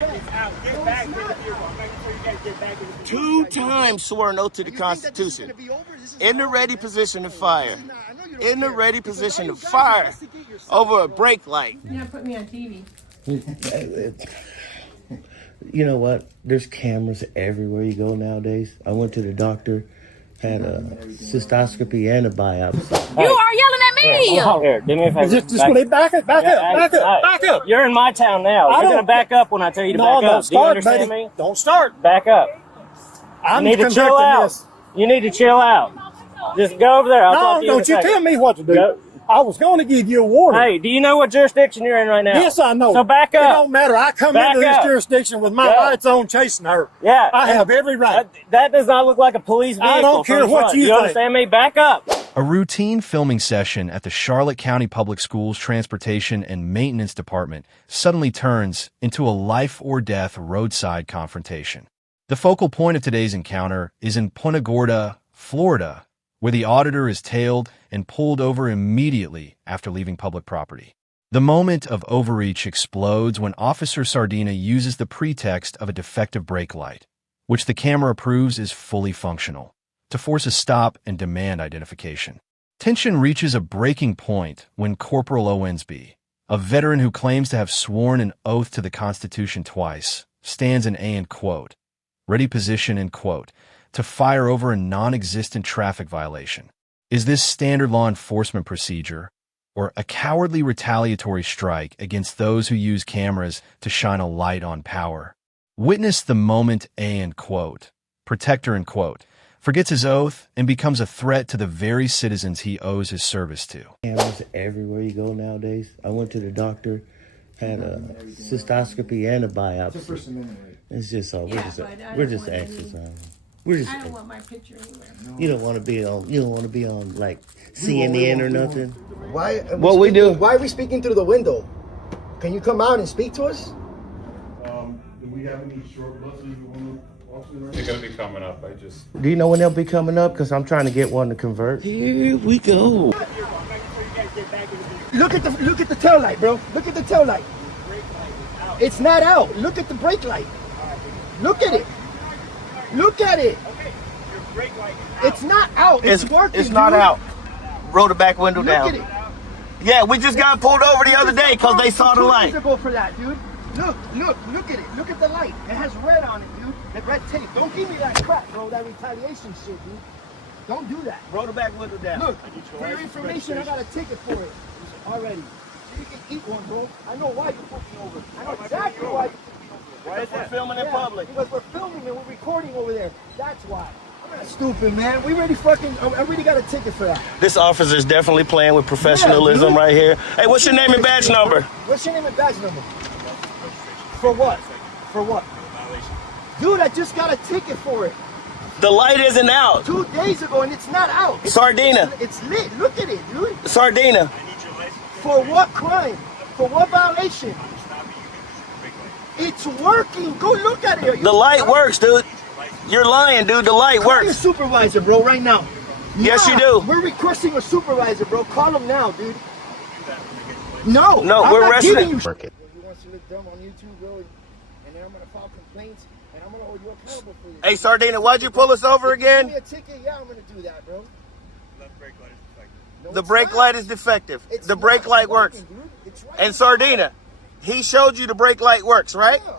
Get back in the vehicle. I'm making sure you guys get back in the vehicle. 2 times swore an oath to the Constitution. In the ready position to fire. In the ready position to fire over a brake light. Yeah, put me on TV. You know what? There's cameras everywhere you go nowadays. I went to the doctor, had a cystoscopy and a biopsy. You are yelling at me! Hold here, do me a favor. Just back up. You're in my town now. You're going to back up when I tell you to back up. Do you understand me? Don't start. Back up. I'm You need to chill out. this. You need to chill out. Just go over there. I'll talk to you in a Don't you second. tell me what to do. Go. I was going to give you a warning. Hey, do you know what jurisdiction you're in right now? Yes, I know. So back It up. don't matter. I come Back into this up. jurisdiction with my Go. lights on chasing her. Yeah. I have every right. That does not look like a police vehicle. I don't care from the what front. you You think. understand me? Back up. A routine filming session at the Charlotte County Public Schools Transportation and Maintenance Department suddenly turns into a life-or-death roadside confrontation. The focal point of today's encounter is in Punta Gorda, Florida, where the auditor is tailed and pulled over immediately after leaving public property. The moment of overreach explodes when Officer Sardina uses the pretext of a defective brake light, which the camera proves is fully functional, to force a stop and demand identification. Tension reaches a breaking point when Corporal Owensby, a veteran who claims to have sworn an oath to the Constitution twice, stands in a, quote, ready position, end quote, to fire over a non-existent traffic violation. Is this standard law enforcement procedure or a cowardly retaliatory strike against those who use cameras to shine a light on power? Witness the moment a, end quote, protector, end quote, forgets his oath and becomes a threat to the very citizens he owes his service to. Cameras everywhere you go nowadays. I went to the doctor, had a cystoscopy and a biopsy. It's just all we're just exercising. I don't want my picture anywhere. You don't want to be on like CNN or nothing. Why? What we do? Why are we speaking through the window? Can you come out and speak to us? Do we have any short buses you want to walk through? They're going to be coming up. Do you know when they'll be coming up? Because I'm trying to get one to convert. Here we go. Look at the tail light, bro. Look at the tail light. It's not out. Look at the brake light. Look at it. Look at it. It's not out. It's working. It's not dude. out. Roll the back window down. Look at it. Yeah, we just got pulled over the other day because they saw the light. Go for that, dude. Look at it. Look at the light. It has red on it, dude. The red tape. Don't give me that crap, bro. That retaliation shit, dude. Don't do that. Roll the back window down. Look, for your information, I got a ticket for it already. So you can eat one, bro. I know why you put me over. I know exactly why you put me over. Why is that? We're filming in public. Because we're filming and we're recording over there. That's why. I'm not stupid, man. We already I already got a ticket for that. This officer's definitely playing with professionalism right here. Hey, what's your name and badge number? What's your name and badge number? For what? For what? Dude, I just got a ticket for it. The light isn't out. 2 days ago and it's not out. Sardina. It's lit. Look at it, dude. Sardina. For what crime? For what violation? It's working. Go look at it. The light works, dude. You're lying, dude. The light Call your works. supervisor, bro, right now. Yes, you do. We're requesting a supervisor, bro. Call him now, dude. No. No, I'm we're not arresting giving him. you. He wants to look dumb on YouTube, bro, and then I'm gonna file complaints, and I'm gonna hold you accountable for this. Hey, Sardina, why'd you pull us over Give me again? a ticket, yeah, I'm gonna do that, bro. No, The it's brake not. light is defective. It's The brake not light works. working, dude. It's right And Sardina, he showed you the brake light works, right? Yeah.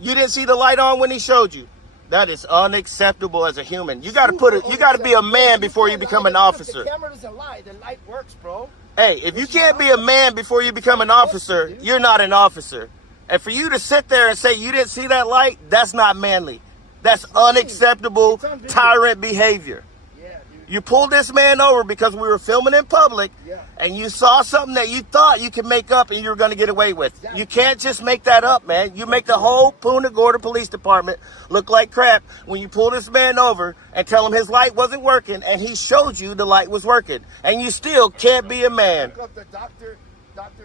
You didn't see the light on when he showed you. That is unacceptable as a human. You got to be a man before you become an officer. The camera doesn't lie. The light works, bro. Hey, if you can't be a man before you become an officer, you're not an officer. And for you to sit there and say you didn't see that light, that's not manly. That's unacceptable tyrant behavior. Yeah, dude. You pulled this man over because we were filming in public, Yeah. and you saw something that you thought you could make up and you were going to get away with. Exactly. You can't just make that up, man. You make the whole Punta Gorda Police Department look like crap when you pull this man over and tell him his light wasn't working, and he showed you the light was working, and you still can't be a man. Look up the doctor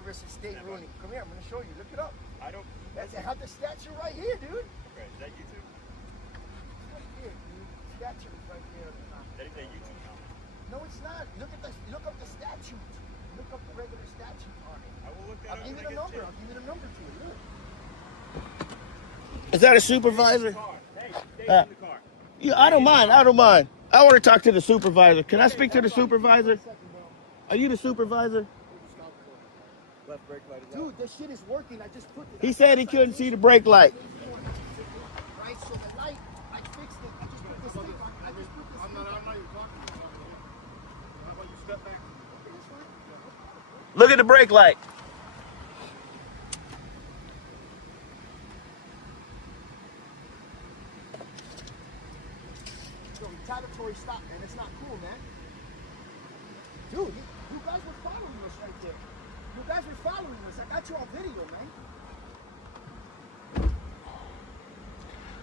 versus state ruling. Come here, I'm gonna show you. Look it up. I have the statute right here, dude. Okay, is that YouTube? Right here, dude. Statute is right there. That is a YouTube now. No, it's not. Look up the statute. Look up the regular statute on it. I will look that up. I'll give you the number to it. Look. Is that a supervisor? Hey, stay in the car. Yeah, I don't mind. I don't mind. I want to talk to the supervisor. Can I speak to the supervisor? Are you the supervisor? Dude, this shit is working. I just put it. He said he couldn't see the brake light. Right, so the light, I fixed it. I just put this thing on. I just put this I'm not even talking to you. How about you step back? Look at the brake light. Yo, retaliatory stop, man. It's not cool, man. Dude, you guys were following us right there. You guys were following us. I got you on video, man.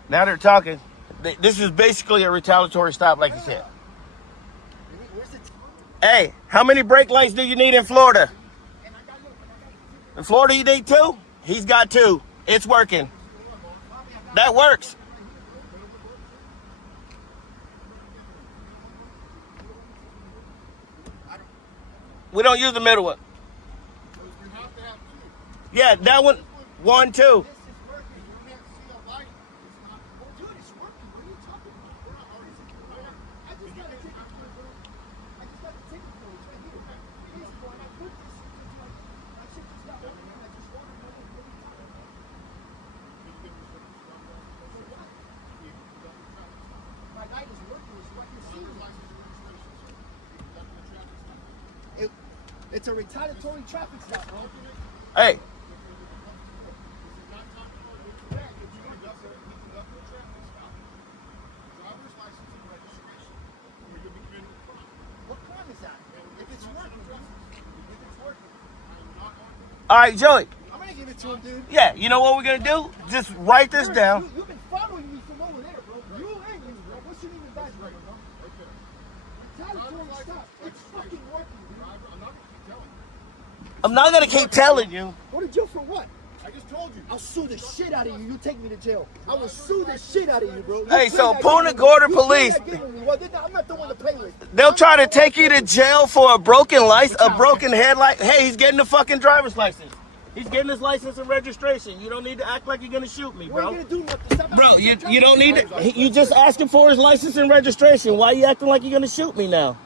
Now they're talking. This is basically a retaliatory stop, like you said. Where's the Hey, how many brake lights do you need in Florida? In Florida, you need 2? He's got 2. It's working. That works. We don't use the middle one. Yeah, that one, 1, 2. It's a retaliatory traffic stop, bro. Hey. What crime is that? If it's working, All right, Joey. I'm gonna give it to him, dude. Yeah, you know what we're going to do? Just write this down. You've been following me from over there, bro. You and you, bro. What's your name and badge number, bro? Retaliatory stop. It's fucking working, dude. I'm not going to keep telling you. Go to jail for what? I just told you. I'll sue the shit out of you. You take me to jail. I will sue the shit out of you, bro. You Hey, play so that Punta game Gorda with me. You play Police. that game with me. Well, I'm not the one to play with. They'll try to take you to jail for a broken license, a broken headlight. Hey, he's getting the fucking driver's license. He's getting his license and registration. You don't need to act like you're gonna shoot me, What are bro. you gonna do? Nothing. Stop Bro, asking. you don't need to. You just asking for his license and registration. Why are you acting like you're gonna shoot me now?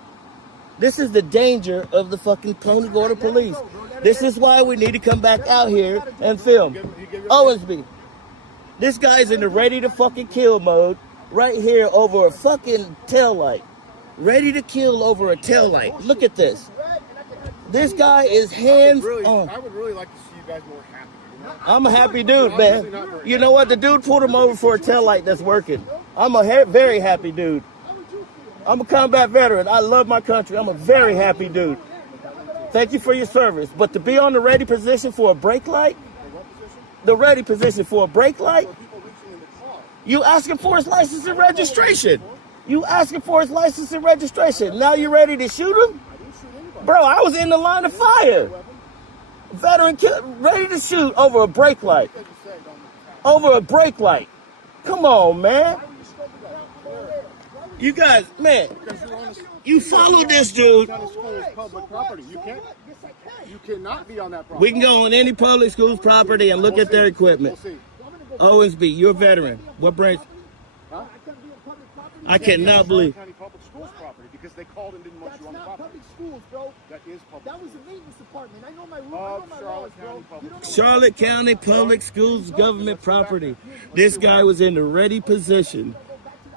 This is the danger of the fucking Punta Gorda Police. This is why we need to come back out here and film. Owensby, this guy's in the ready to fucking kill mode right here over a fucking taillight. Ready to kill over a taillight. Look at this. This guy is hands on. I would really like to see you guys more happy. You know? I'm a happy dude, man. You know what? The dude pulled him over for a taillight that's working. I'm a very happy dude. I'm a combat veteran. I love my country. I'm a very happy dude. Thank you for your service. But to be on the ready position for a brake light, the ready position for a brake light, you asking for his license and registration. You asking for his license and registration. Now you ready to shoot him? Bro, I was in the line of fire. Veteran ready to shoot over a brake light. Over a brake light. Come on, man. You guys, man, you follow this dude. Public property. You can't. You cannot be on that property. We can go on any public school's property and look at their equipment. OSB, you're a veteran. What branch? I cannot believe. County Public Schools property because they called and didn't want That's you on the not property. public schools, bro. That is public. That was the maintenance department. I know my rules. I know my laws, bro. You don't know Charlotte County Public Schools government property. This guy was in the ready position.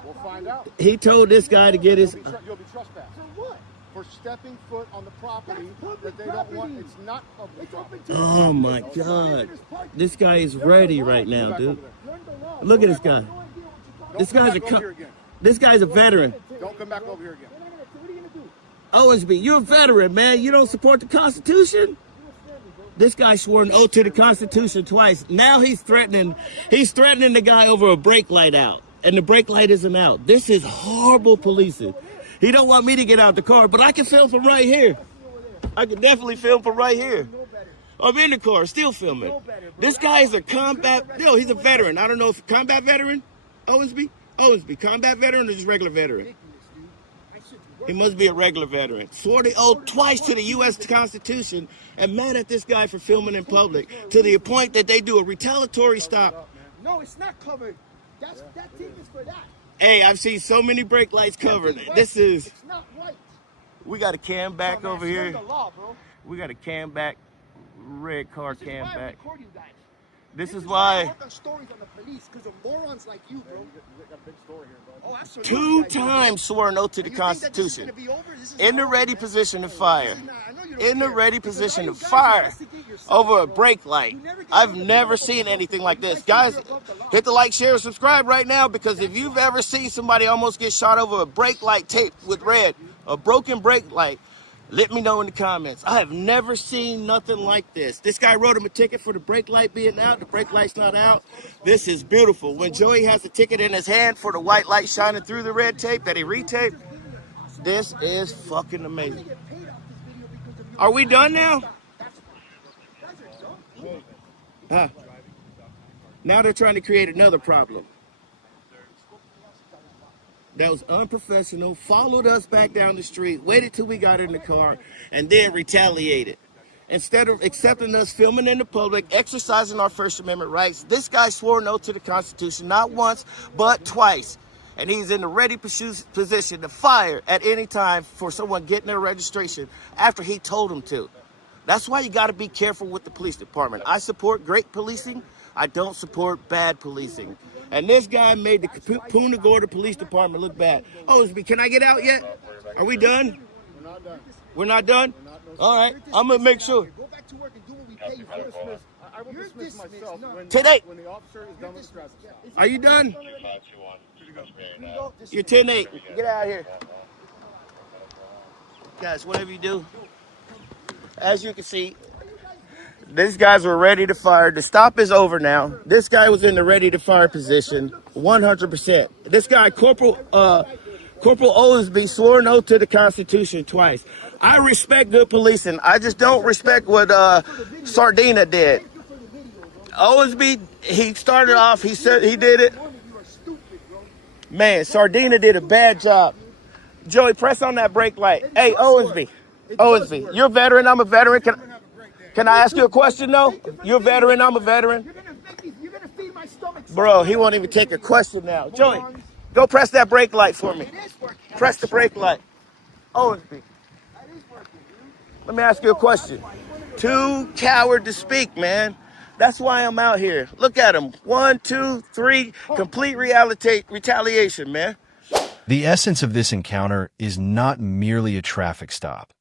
We'll find out. He told this guy to get his. You'll be trespassed for what? for stepping foot on the property That's public that they don't want. property. It's not public It's property. open to Oh my God. This guy is ready right now, dude. Look at this guy. This guy's this guy's a veteran. Don't come back over here again. Owensby, you're a veteran, man. You don't support the Constitution? This guy swore an oath to the Constitution twice. Now he's threatening the guy over a brake light out. And the brake light isn't out. This is horrible policing. He don't want me to get out the car, but I can film from right here. I can definitely film from right here. I'm in the car, still filming. This guy is a combat, no, he's a veteran. I don't know if combat veteran, Owensby, combat veteran or just regular veteran? He must be a regular veteran. Swore the oath twice to the U.S. Constitution and mad at this guy for filming in public to the point that they do a retaliatory stop. No, it's not covered. That thing is for that. Hey, I've seen so many brake lights covered. This is... It's not right. We got a cam back over here. The law, bro. We got a cam back. Red car cam back. This is I why... work on stories on the police because of morons like you, bro. Oh, absolutely. 2 times swore an oath to the Constitution. In the ready position to fire. In the ready position to fire over a brake light. I've never seen anything like this. Guys, hit the like, share, and subscribe right now, because if you've ever seen somebody almost get shot over a brake light taped with red, a broken brake light, let me know in the comments. I have never seen nothing like this. This guy wrote him a ticket for the brake light being out. The brake light's not out. This is beautiful. When Joey has the ticket in his hand for the white light shining through the red tape that he retaped, this is fucking amazing. Are we done now? Now they're trying to create another problem. That was unprofessional, followed us back down the street, waited till we got in the car, and then retaliated. Instead of accepting us filming in the public, exercising our First Amendment rights, this guy swore an oath to the Constitution, not once, but twice. And he's in the ready position to fire at any time for someone getting their registration after he told them to. That's why you got to be careful with the police department. I support great policing. I don't support bad policing. And this guy made the Punta Gorda Police Department look bad. Oh, can I get out yet? Are we done? We're not done. We're not done? All right, I'm going to make sure. Go back to work and do what we pay you for. I will dismiss myself Today. when the officer is done with the traffic stop. Are you done? You're 10-8. Get out of here. Guys, whatever you do, as you can see, these guys were ready to fire. The stop is over now. This guy was in the ready to fire position, 100%. This guy, Corporal Owensby, swore an oath to the Constitution twice. I respect good policing. I just don't respect what Sardina did. Owensby, he started off, he said he did it. Man, Sardina did a bad job. Joey, press on that brake light. Hey, Owensby, you're a veteran, I'm a veteran. Can I ask you a question, though? You're a veteran, I'm a veteran. You're gonna feed my stomach. Bro, he won't even take a question now. Joey, go press that brake light for me. Press the brake light. Owensby, let me ask you a question. Too coward to speak, man. That's why I'm out here. Look at him. 1, 2, 3, complete retaliation, man. The essence of this encounter is not merely a traffic stop.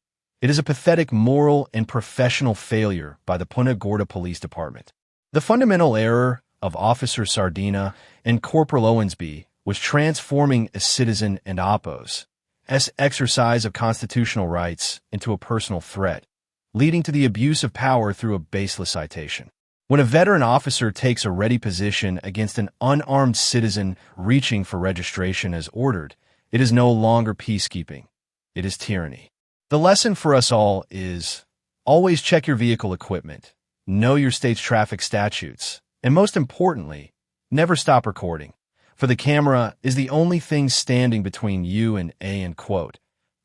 It is a pathetic moral and professional failure by the Punta Gorda Police Department. The fundamental error of Officer Sardina and Corporal Owensby was transforming a citizen and Oppo's exercise of constitutional rights into a personal threat, leading to the abuse of power through a baseless citation. When a veteran officer takes a ready position against an unarmed citizen reaching for registration as ordered, it is no longer peacekeeping. It is tyranny. The lesson for us all is always check your vehicle equipment, know your state's traffic statutes, and most importantly, never stop recording, for the camera is the only thing standing between you and a, quote,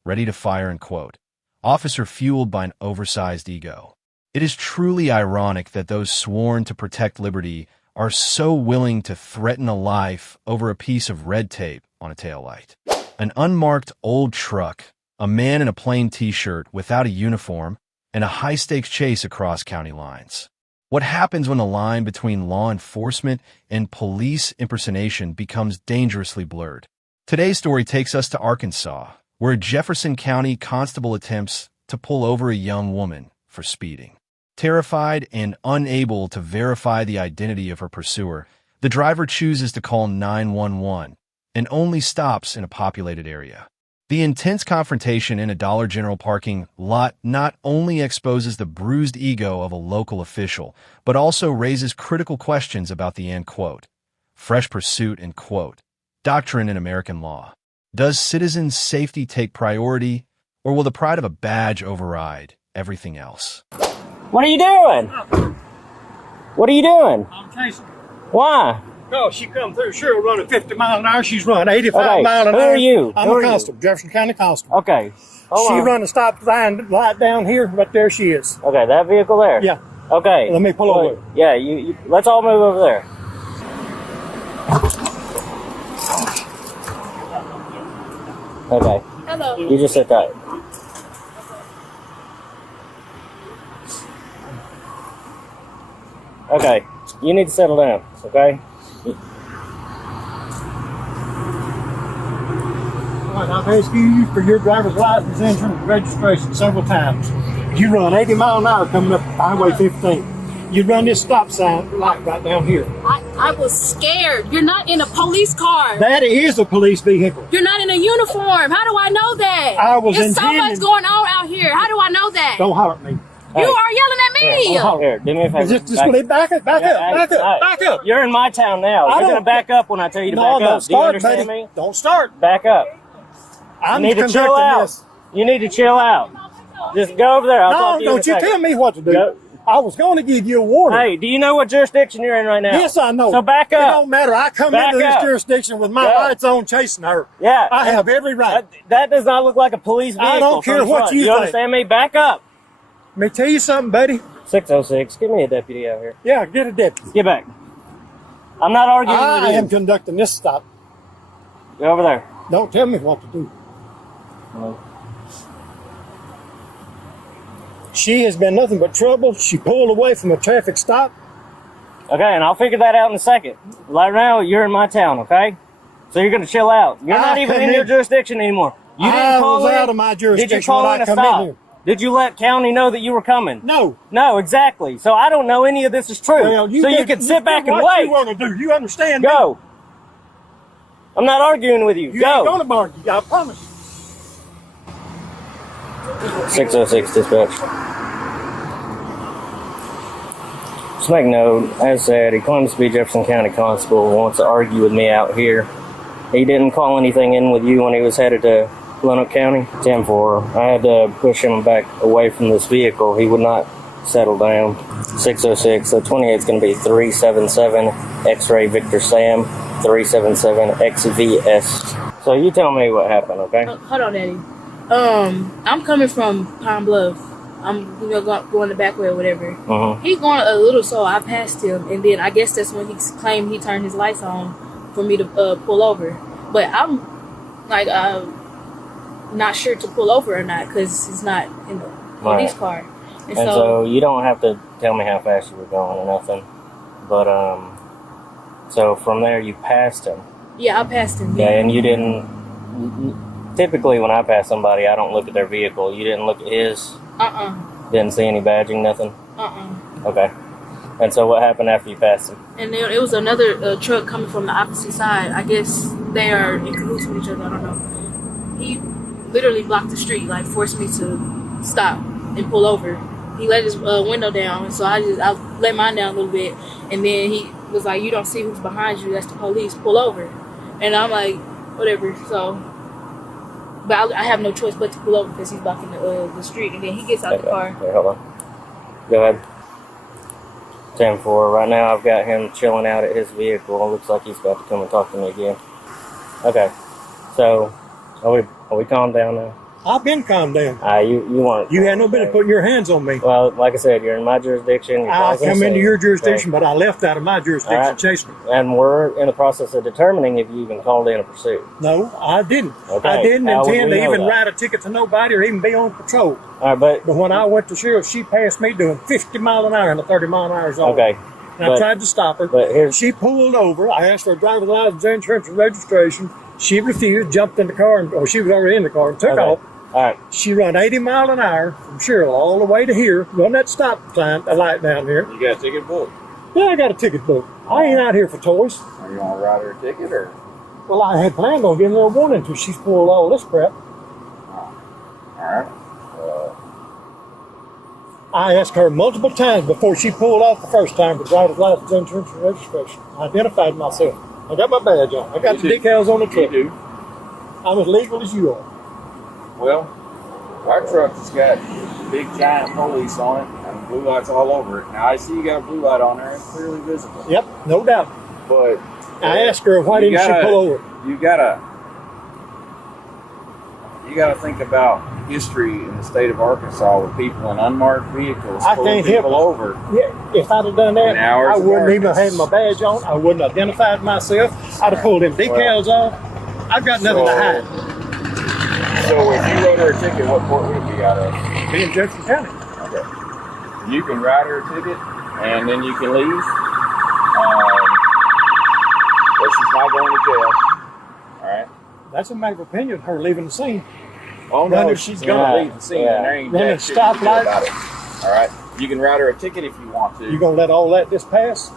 ready to fire, quote, officer fueled by an oversized ego. It is truly ironic that those sworn to protect liberty are so willing to threaten a life over a piece of red tape on a taillight. An unmarked old truck, a man in a plain t-shirt without a uniform, and a high-stakes chase across county lines. What happens when the line between law enforcement and police impersonation becomes dangerously blurred? Today's story takes us to Arkansas, where a Jefferson County constable attempts to pull over a young woman for speeding. Terrified and unable to verify the identity of her pursuer, the driver chooses to call 911 and only stops in a populated area. The intense confrontation in a Dollar General parking lot not only exposes the bruised ego of a local official, but also raises critical questions about the quote, fresh pursuit, quote, doctrine in American law. Does citizens' safety take priority, or will the pride of a badge override everything else? What are you doing? What are you doing? I'm chasing. Why? No, she come through. Cheryl running 50 miles an hour. She's running 85 Okay, miles an who hour. are you? I'm Who a are you? constable, Jefferson County constable. Okay. Hold She on. running stop sign right down here, but there she is. Okay, that vehicle there? Yeah. Okay. Let me pull over. Yeah, you let's all move over there. Okay. Hello. You just sit tight. Okay. You need to settle down, okay? All right, I've asked you for your driver's license, insurance, registration several times. You run 80 miles an hour coming up Highway 15. You run this stop sign light right down here. I was scared. You're not in a police car. That is a police vehicle. You're not in a uniform. How do I know that? I was There's so intending- much going on out here. How do I know that? Don't holler at me. You are yelling at me. Here, do me a favor. Just back up, back up. You're in my town now. I You're don't- gonna back up when I tell you to No, back don't up. Do you start, understand buddy. me? Don't start. Back up. I'm You need to chill conducting out. this. You need to chill out. Just go over there. I'll talk No, to you in a don't you second. tell me what to do. Go. I was going to give you a warning. Hey, do you know what jurisdiction you're in right now? Yes, I know. So back It up. don't matter. I come Back into this up. jurisdiction with my Go. lights on chasing her. Yeah. I have every right. That does not look like a police vehicle. I don't care from what front. you You think. understand me? Back up. Let me tell you something, buddy. 606. Give me a deputy out here. Yeah, get a deputy. Get back. I'm not arguing with I you. am conducting this stop. Go over there. Don't tell me what to do. She has been nothing but trouble. She pulled away from a traffic stop. Okay, and I'll figure that out in a second. Right now, you're in my town, okay? So you're going to chill out. You're not even in your jurisdiction anymore. You didn't I call was in. out of my Did you jurisdiction call when in I a come stop? in here. Did you let county know that you were coming? No. No, exactly. So I don't know any of this is true. Well, so you can sit back and what wait. you want to do. You understand me? Go. I'm not arguing with you. You Go. ain't going to argue. I promise you. 606 dispatch. Just make note, as said, he claims to be Jefferson County Constable, wants to argue with me out here. He didn't call anything in with you when he was headed to Lonoke County. 10-4. I had to push him back away from this vehicle. He would not settle down. 606. The 28 is going to be 377 X-Ray Victor Sam 377 XVS. So you tell me what happened, okay? Hold on, Eddie. I'm coming from Pine Bluff. I'm going the back way or whatever. He's going a little slow. I passed him, and then I guess that's when he claimed he turned his lights on for me to pull over. But I'm like not sure to pull over or not because he's not in the police car. And so you don't have to tell me how fast you were going or nothing. But so from there you passed him. Yeah, I passed him. Yeah, and you didn't. Typically, when I pass somebody, I don't look at their vehicle. You didn't look at his. Didn't see any badging, nothing. Okay. And so what happened after you passed him? And there it was another truck coming from the opposite side. I guess they are in cahoots with each other. I don't know. He literally blocked the street, like forced me to stop and pull over. He let his window down, and so I let mine down a little bit, and then he was like, "You don't see who's behind you? That's the police. Pull over." And I'm like, "Whatever." So. But I have no choice but to pull over because he's blocking the street. And then he gets out the car. Wait, hold on. Go ahead. 10-4. Right now I've got him chilling out at his vehicle. It looks like he's about to come and talk to me again. Okay. So, are we calmed down now? I've been calmed down. You weren't. You had no business putting your hands on me. Well, like I said, you're in my jurisdiction. I come into your jurisdiction, but I left out of my jurisdiction chasing her. And we're in the process of determining if you even called in a pursuit. No, I didn't. Okay. I didn't How would intend we to know even that? write a ticket to nobody or even be on patrol. All right, But when I went to Cheryl, she passed me doing 50 miles an hour in a 30 mile an hour zone. Okay. And I tried to stop her. But she pulled over. I asked for a driver's license, insurance, and registration. She refused, jumped in the car, or she was already in the car and took off. All right. She run 80 miles an hour from Cheryl all the way to here. Run that stop sign, a light down here. You got a ticket book? Yeah, I got a ticket book. I ain't out here for toys. Are you gonna write her a ticket or? Well, I had planned on giving her a warning until she's pulled all this crap. All right. I asked her multiple times before she pulled off the first time for driver's license, insurance, and registration. I identified myself. I got my badge on. I got the decals on the truck. You do. I'm as legal as you are. Well, our truck has got big giant police on it and blue lights all over it. Now I see you got a blue light on there and clearly visible. Yep, no doubt. But I asked her, why didn't she pull over? You gotta think about history in the state of Arkansas with people in unmarked vehicles I pulling can't help people it. over. Yeah, if I'd have done that, hours I of wouldn't even have darkness. had my badge on. I wouldn't have identified myself. I'd have pulled them decals off. I've got nothing to hide. So if you wrote her a ticket, what court would it be out of? Be in Jefferson County. Okay. You can write her a ticket, and then you can leave. But she's not going to jail. All right. That's a matter of opinion, her leaving the scene. Oh no, she's gonna leave the scene, and there ain't Running jack shit you can do stoplight. about it. All right. You can write her a ticket if you want to. You gonna let all that just pass?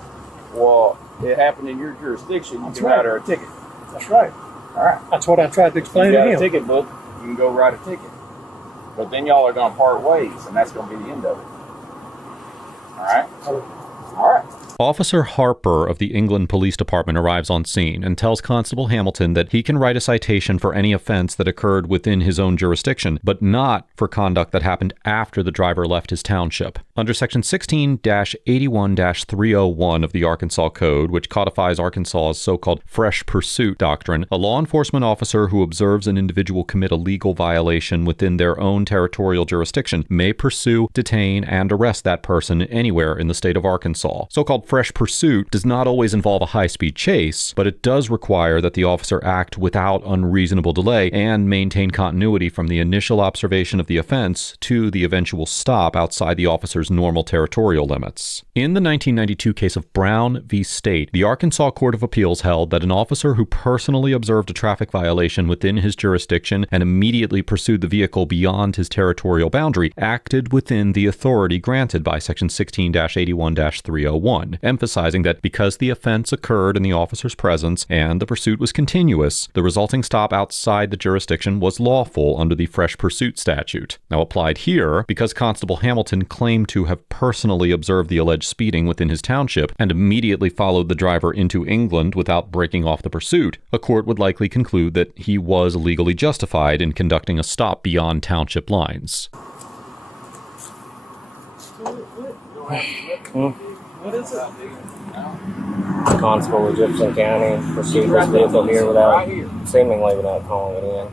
Well, it happened in your jurisdiction. You can write her a ticket. That's right. All right. That's what I tried to explain You to got him. a ticket book. You can go write a ticket. But then y'all are gonna part ways, and that's gonna be the end of it. All right. All right. Officer Harper of the England Police Department arrives on scene and tells Constable Hamilton that he can write a citation for any offense that occurred within his own jurisdiction, but not for conduct that happened after the driver left his township. Under Section 16-81-301 of the Arkansas Code, which codifies Arkansas's so-called fresh pursuit doctrine, a law enforcement officer who observes an individual commit a legal violation within their own territorial jurisdiction may pursue, detain, and arrest that person anywhere in the state of Arkansas. So-called fresh pursuit does not always involve a high-speed chase, but it does require that the officer act without unreasonable delay and maintain continuity from the initial observation of the offense to the eventual stop outside the officer's normal territorial limits. In the 1992 case of Brown v. State, the Arkansas Court of Appeals held that an officer who personally observed a traffic violation within his jurisdiction and immediately pursued the vehicle beyond his territorial boundary acted within the authority granted by Section 16-81-301. Emphasizing that because the offense occurred in the officer's presence and the pursuit was continuous, the resulting stop outside the jurisdiction was lawful under the fresh pursuit statute. Now applied here, because Constable Hamilton claimed to have personally observed the alleged speeding within his township and immediately followed the driver into England without breaking off the pursuit, a court would likely conclude that he was legally justified in conducting a stop beyond township lines. What is it? Constable of Jefferson County pursued this vehicle here seemingly without calling it in.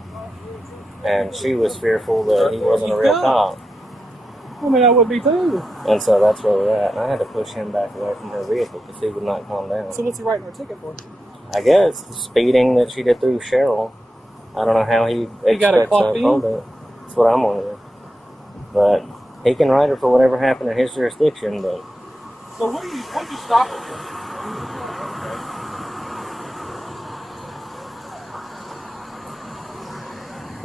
And she was fearful that he wasn't a real cop. I mean, I would be too. And so that's where we're at. And I had to push him back away from her vehicle because he would not calm down. So what's he writing her ticket for? I guess the speeding that she did through Cheryl. I don't know how he expects to uphold it. That's what I'm wondering. But he can write her for whatever happened in his jurisdiction, but... So what do you stop her for?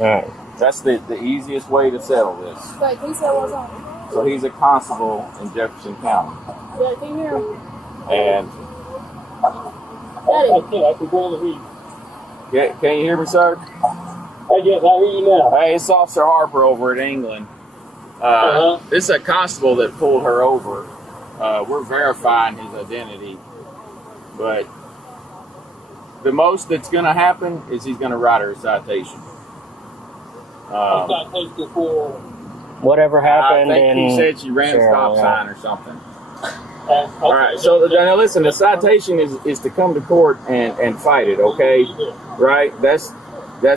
Alright. That's the easiest way to settle this. Wait, can you say what's on? So he's a constable in Jefferson County. Yeah, can you hear him? And can you hear me, sir? Yes, I hear you now. Hey, it's Officer Harper over at England. This is a constable that pulled her over. We're verifying his identity, but the most that's going to happen is he's going to write her a citation. Whatever happened I think he said she ran a stop sign or something. All right, so now listen, the citation is to come to court and fight it, okay? Right? That's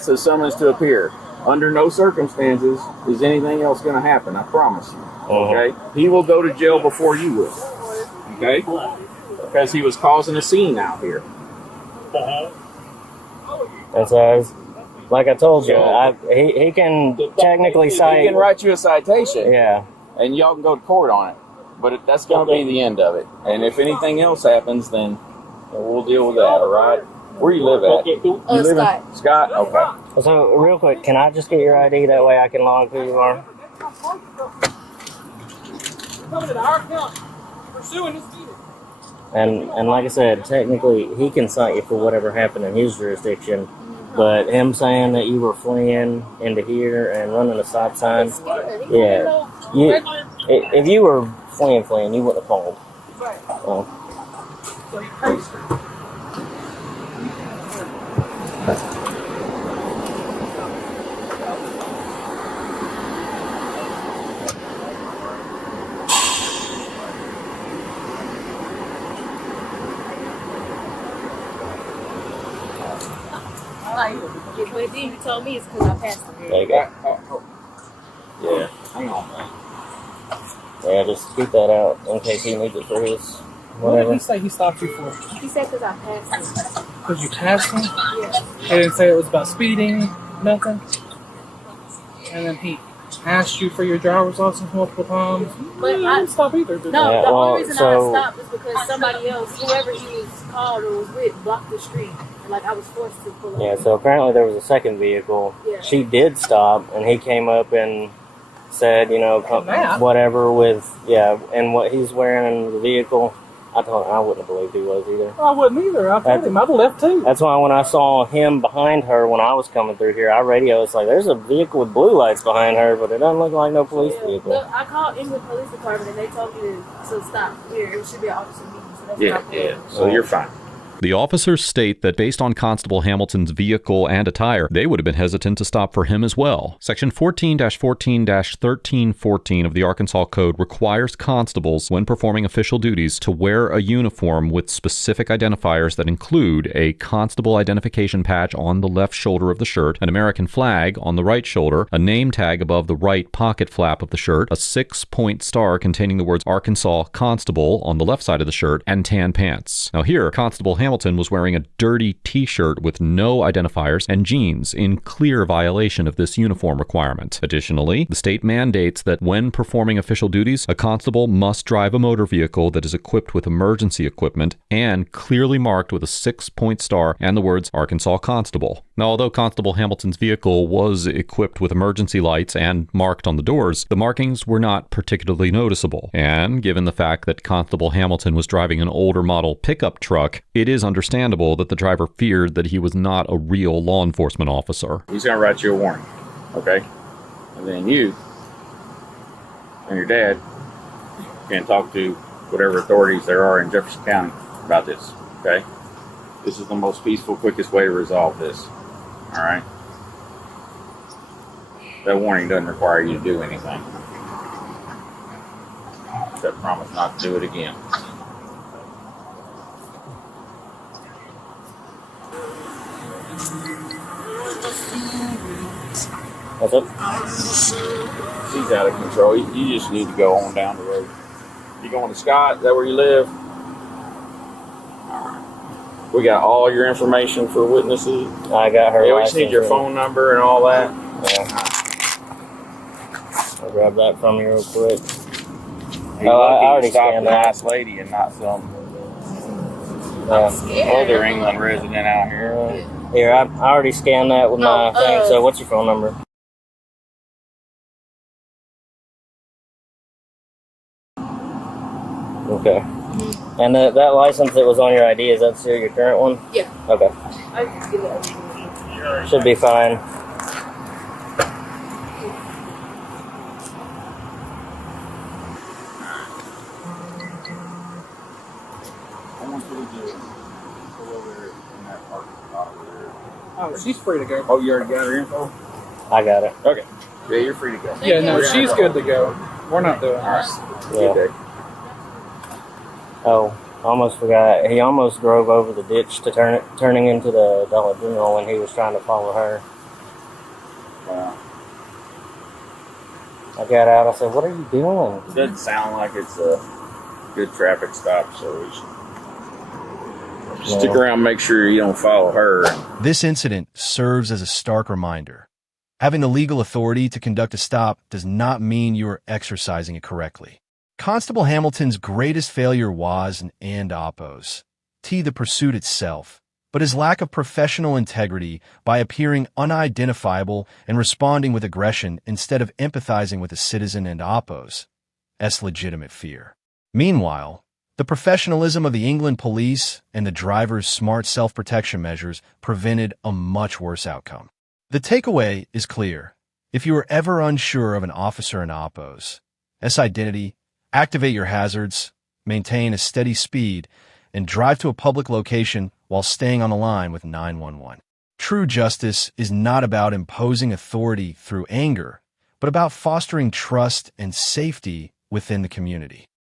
a summons to appear. Under no circumstances is anything else going to happen, I promise you. Okay? He will go to jail before you will. Okay? Because he was causing a scene out here. And so, like I told you, he can technically cite... He can write you a citation. Yeah. And y'all can go to court on it. But that's going to be the end of it. And if anything else happens, then we'll deal with that, all right? Where you live at? You live in Scott? Okay. So, real quick, can I just get your ID? That way I can log who you are. Coming to our county, pursuing this deal. And like I said, technically, he can cite you for whatever happened in his jurisdiction. But him saying that you were fleeing into here and running a stop sign, yeah. If you were fleeing, you wouldn't have called. So he paced her. Like, but then you told me it's because I passed it. There you go. Yeah. Hang on, man. Yeah, just keep that out in case he needs it for his What whatever. did he say he stopped you for? He said because I passed it. Because you passed him? Yeah. He didn't say it was about speeding, nothing? And then he asked you for your driver's license multiple times? But I didn't stop either, did No, Yeah, the well, only reason so- I stopped is because somebody else, whoever he was called or was with, blocked the street. And, like, I was forced to pull over. Yeah, so apparently there was a second vehicle. Yeah. She did stop, and he came up and said, you know, That? whatever with, yeah, and what he's wearing in the vehicle. I told him I wouldn't have believed he was either. I wouldn't either. I told him I'd have left too. That's why when I saw him behind her when I was coming through here, I radioed, it's like, there's a vehicle with blue lights behind her, but it doesn't look like no police vehicle. Look, I called England Police Department and they told me to stop here. It should be an officer meeting. So that's what I pulled over. So you're fine. The officers state that based on Constable Hamilton's vehicle and attire, they would have been hesitant to stop for him as well. Section 14-14-1314 of the Arkansas Code requires constables, when performing official duties, to wear a uniform with specific identifiers that include a constable identification patch on the left shoulder of the shirt, an American flag on the right shoulder, a name tag above the right pocket flap of the shirt, a 6-point star containing the words Arkansas Constable on the left side of the shirt, and tan pants. Now here, Constable Hamilton was wearing a dirty t-shirt with no identifiers and jeans, in clear violation of this uniform requirement. Additionally, the state mandates that when performing official duties, a constable must drive a motor vehicle that is equipped with emergency equipment and clearly marked with a 6-point star and the words Arkansas Constable. Now, although Constable Hamilton's vehicle was equipped with emergency lights and marked on the doors, the markings were not particularly noticeable. And given the fact that Constable Hamilton was driving an older model pickup truck, it is understandable that the driver feared that he was not a real law enforcement officer. He's going to write you a warning, okay? And then you and your dad can talk to whatever authorities there are in Jefferson County about this, okay? This is the most peaceful, quickest way to resolve this, all right? That warning doesn't require you to do anything. Except promise not to do it again. What's up? He's out of control. You just need to go on down the road. You going to Scott? Is that where you live? All right. We got all your information for witnesses. I got her. Yeah, we just need your phone number and all that. Yeah. I'll grab that from you real quick. I already scanned that. Nice lady and not some other England resident out here. Here, I already scanned that with my thing. So, what's your phone number? Okay. And that license that was on your ID, is that still your current one? Yeah. Okay. I just give it Should be fine. Oh, she's free to go. Oh, you already got her info? I got it. Okay. Yeah, you're free to go. Yeah, no, she's good to go. We're not doing this. Yeah. Oh, almost forgot. He almost drove over the ditch to turning into the Dollar General when he was trying to follow her. Wow. I got out. I said, "What are you doing?" It doesn't sound like it's a good traffic stop, so we should stick around and make sure you don't follow her. This incident serves as a stark reminder. Having the legal authority to conduct a stop does not mean you are exercising it correctly. Constable Hamilton's greatest failure was and oppose the pursuit itself, but his lack of professional integrity by appearing unidentifiable and responding with aggression instead of empathizing with a citizen and oppose legitimate fear. Meanwhile, the professionalism of the England police and the driver's smart self-protection measures prevented a much worse outcome. The takeaway is clear. If you are ever unsure of an officer in oppose, identity, activate your hazards, maintain a steady speed, and drive to a public location while staying on the line with 911. True justice is not about imposing authority through anger, but about fostering trust and safety within the community.